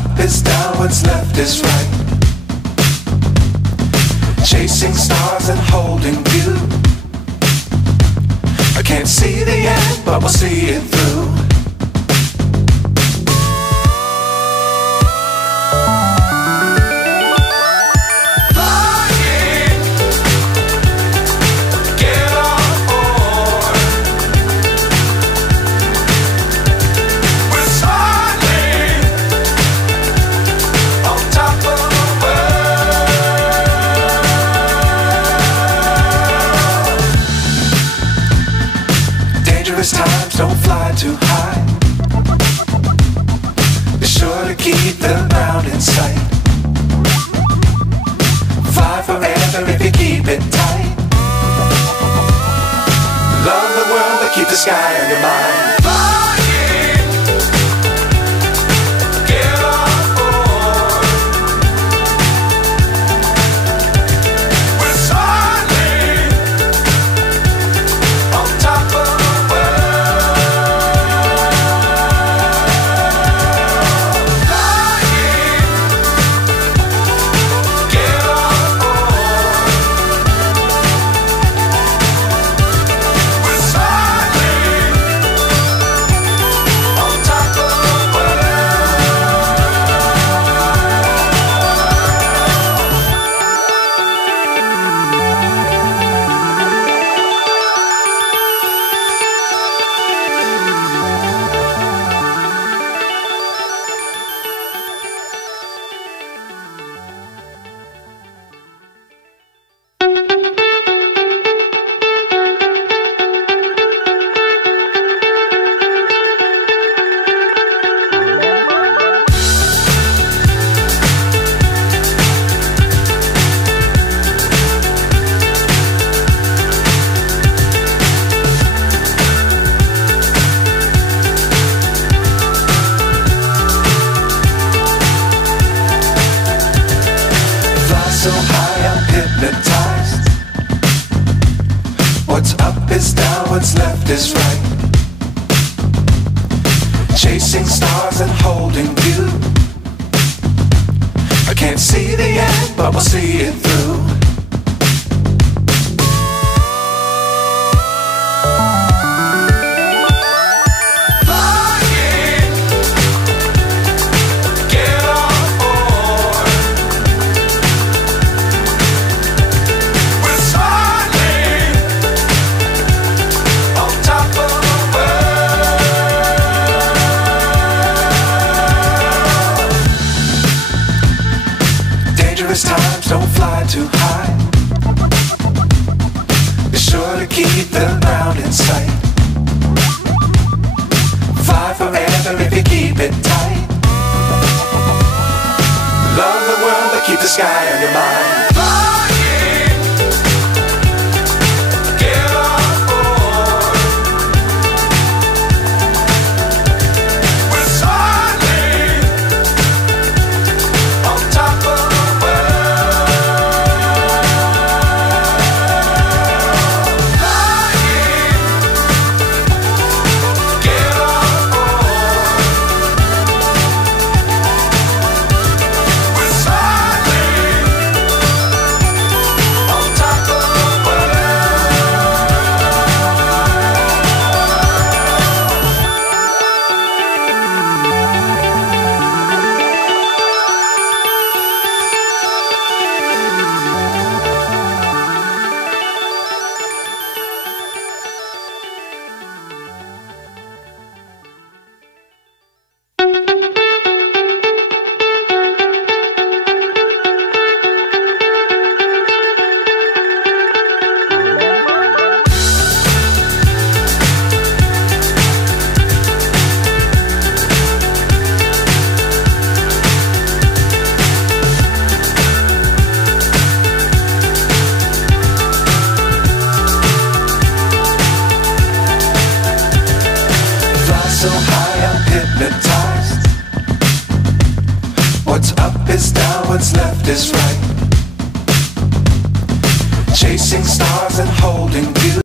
up is down, what's left is right. Chasing stars and holding you. I can't see the end, but we'll see it through. Times don't fly too high. Be sure to keep the ground in sight. Fly forever if you keep it tight. Love the world but keep the sky on your mind. So high I'm hypnotized. What's up is down, what's left is right. Chasing stars and holding you. I can't see the end, but we'll see it through. Times don't fly too high. Be sure to keep the ground in sight. Fly forever if you keep it tight. Love the world but keep the sky on your mind. So high I'm hypnotized. What's up is down, what's left is right. Chasing stars and holding you.